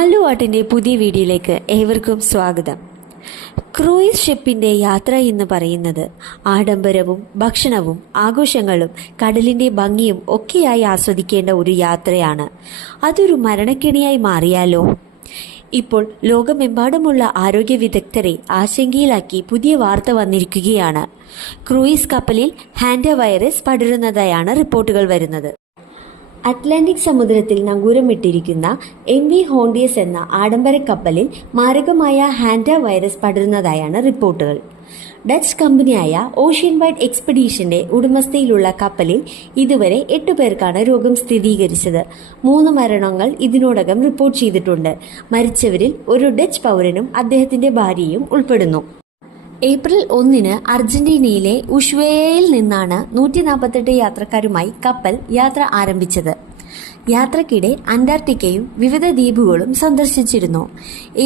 മല്ലുവാട്ടിൻ്റെ പുതിയ വീഡിയോയിലേക്ക് ഏവർക്കും സ്വാഗതം. ക്രൂയിസ് ഷിപ്പിൻ്റെ യാത്ര എന്ന് പറയുന്നത് ആഡംബരവും ഭക്ഷണവും ആഘോഷങ്ങളും കടലിൻ്റെ ഭംഗിയും ഒക്കെയായി ആസ്വദിക്കേണ്ട ഒരു യാത്രയാണ്. അതൊരു മരണക്കെണിയായി മാറിയാലോ? ഇപ്പോൾ ലോകമെമ്പാടുമുള്ള ആരോഗ്യ വിദഗ്ധരെ ആശങ്കയിലാക്കി പുതിയ വാർത്ത വന്നിരിക്കുകയാണ്. ക്രൂയിസ് കപ്പലിൽ ഹാൻഡ വൈറസ് പടരുന്നതായാണ് റിപ്പോർട്ടുകൾ വരുന്നത്. അറ്റ്ലാന്റിക് സമുദ്രത്തിൽ നങ്കൂരമിട്ടിരിക്കുന്ന MV ഹോണ്ടിയസ് എന്ന ആഡംബര കപ്പലിൽ മാരകമായ ഹാൻഡ വൈറസ് പടരുന്നതായാണ് റിപ്പോർട്ടുകൾ. ഡച്ച് കമ്പനിയായ ഓഷ്യൻ വൈഡ് എക്സ്പെഡീഷന്റെ ഉടമസ്ഥയിലുള്ള കപ്പലിൽ ഇതുവരെ 8 പേർക്കാണ് രോഗം സ്ഥിരീകരിച്ചത്. 3 മരണങ്ങൾ ഇതിനോടകം റിപ്പോർട്ട് ചെയ്തിട്ടുണ്ട്. മരിച്ചവരിൽ ഒരു ഡച്ച് പൗരനും അദ്ദേഹത്തിന്റെ ഭാര്യയും ഉൾപ്പെടുന്നു. ഏപ്രിൽ 1 അർജന്റീനയിലെ ഉഷ്വേയയിൽ നിന്നാണ് 148 യാത്രക്കാരുമായി കപ്പൽ യാത്ര ആരംഭിച്ചത്. യാത്രക്കിടെ അന്റാർട്ടിക്കയും വിവിധ ദ്വീപുകളും സന്ദർശിച്ചിരുന്നു.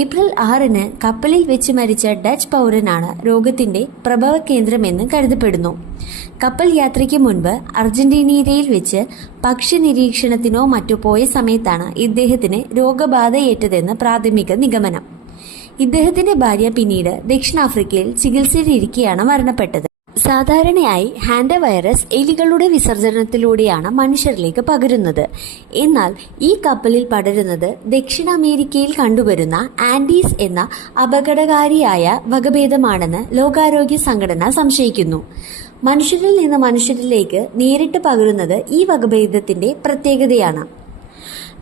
ഏപ്രിൽ 6 കപ്പലിൽ വെച്ച് മരിച്ച ഡച്ച് പൗരനാണ് രോഗത്തിന്റെ പ്രഭവ കേന്ദ്രമെന്ന് കരുതപ്പെടുന്നു. കപ്പൽ യാത്രയ്ക്ക് മുൻപ് അർജന്റീനയിൽ വെച്ച് പക്ഷി നിരീക്ഷണത്തിനോ മറ്റോ പോയ സമയത്താണ് ഇദ്ദേഹത്തിന് രോഗബാധയേറ്റതെന്ന് പ്രാഥമിക നിഗമനം. ഇദ്ദേഹത്തിന്റെ ഭാര്യ പിന്നീട് ദക്ഷിണാഫ്രിക്കയിൽ ചികിത്സയിലിരിക്കെയാണ് മരണപ്പെട്ടത്. സാധാരണയായി ഹാൻഡ വൈറസ് എലികളുടെ വിസർജനത്തിലൂടെയാണ് മനുഷ്യരിലേക്ക് പകരുന്നത്. എന്നാൽ ഈ കപ്പലിൽ പടരുന്നത് ദക്ഷിണ അമേരിക്കയിൽ കണ്ടുവരുന്ന ആൻഡീസ് എന്ന അപകടകാരിയായ വകഭേദമാണെന്ന് ലോകാരോഗ്യ സംഘടന സംശയിക്കുന്നു. മനുഷ്യരിൽ നിന്ന് മനുഷ്യരിലേക്ക് നേരിട്ട് പകരുന്നത് ഈ വകഭേദത്തിന്റെ പ്രത്യേകതയാണ്.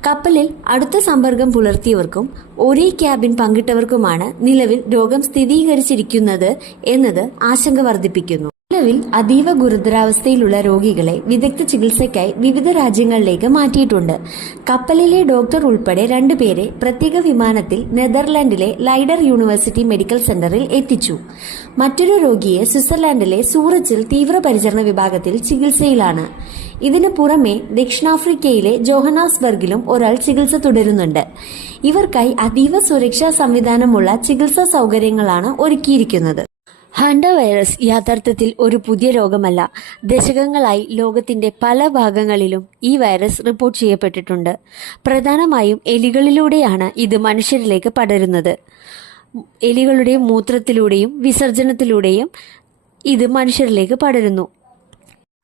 കപ്പലിൽ അടുത്ത സമ്പർക്കം പുലർത്തിയവർക്കും ഒരേ ക്യാബിൻ പങ്കിട്ടവർക്കുമാണ് നിലവിൽ രോഗം സ്ഥിരീകരിച്ചിരിക്കുന്നത് എന്നത് ആശങ്ക വർദ്ധിപ്പിക്കുന്നു. നിലവിൽ അതീവ ഗുരുതരാവസ്ഥയിലുള്ള രോഗികളെ വിദഗ്ധ ചികിത്സയ്ക്കായി വിവിധ രാജ്യങ്ങളിലേക്ക് മാറ്റിയിട്ടുണ്ട്. കപ്പലിലെ ഡോക്ടർ ഉൾപ്പെടെ 2 പേരെ പ്രത്യേക വിമാനത്തിൽ നെതർലാൻഡിലെ ലൈഡർ യൂണിവേഴ്സിറ്റി മെഡിക്കൽ സെന്ററിൽ എത്തിച്ചു. മറ്റൊരു രോഗിയെ സ്വിറ്റ്സർലാൻഡിലെ സൂറച്ചിൽ തീവ്രപരിചരണ വിഭാഗത്തിൽ ചികിത്സയിലാണ്. ഇതിനു പുറമെ ദക്ഷിണാഫ്രിക്കയിലെ ജോഹനാസ്ബർഗിലും ഒരാൾ ചികിത്സ തുടരുന്നുണ്ട്. ഇവർക്കായി അതീവ സുരക്ഷാ സംവിധാനമുള്ള ചികിത്സാ സൗകര്യങ്ങളാണ് ഒരുക്കിയിരിക്കുന്നത്. ഹാൻഡ വൈറസ് യഥാർത്ഥത്തിൽ ഒരു പുതിയ രോഗമല്ല. ദശകങ്ങളായി ലോകത്തിന്റെ പല ഭാഗങ്ങളിലും ഈ വൈറസ് റിപ്പോർട്ട് ചെയ്യപ്പെട്ടിട്ടുണ്ട്. പ്രധാനമായും എലികളിലൂടെയാണ് ഇത് മനുഷ്യരിലേക്ക് പടരുന്നത്. എലികളുടെ മൂത്രത്തിലൂടെയും വിസർജനത്തിലൂടെയും ഇത് മനുഷ്യരിലേക്ക് പടരുന്നു.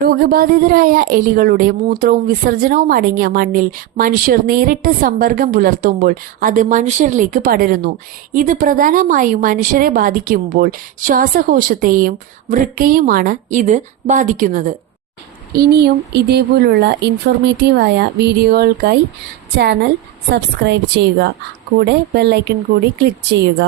രോഗബാധിതരായ എലികളുടെ മൂത്രവും വിസർജനവും അടങ്ങിയ മണ്ണിൽ മനുഷ്യർ നേരിട്ട് സമ്പർക്കം പുലർത്തുമ്പോൾ അത് മനുഷ്യരിലേക്ക് പടരുന്നു. ഇത് പ്രധാനമായും മനുഷ്യരെ ബാധിക്കുമ്പോൾ ശ്വാസകോശത്തെയും വൃക്കയുമാണ് ഇത് ബാധിക്കുന്നത്. ഇനിയും ഇതേപോലുള്ള ഇൻഫോർമേറ്റീവായ വീഡിയോകൾക്കായി ചാനൽ സബ്സ്ക്രൈബ് ചെയ്യുക. കൂടെ ബെൽ ഐക്കൺ കൂടി ക്ലിക്ക് ചെയ്യുക.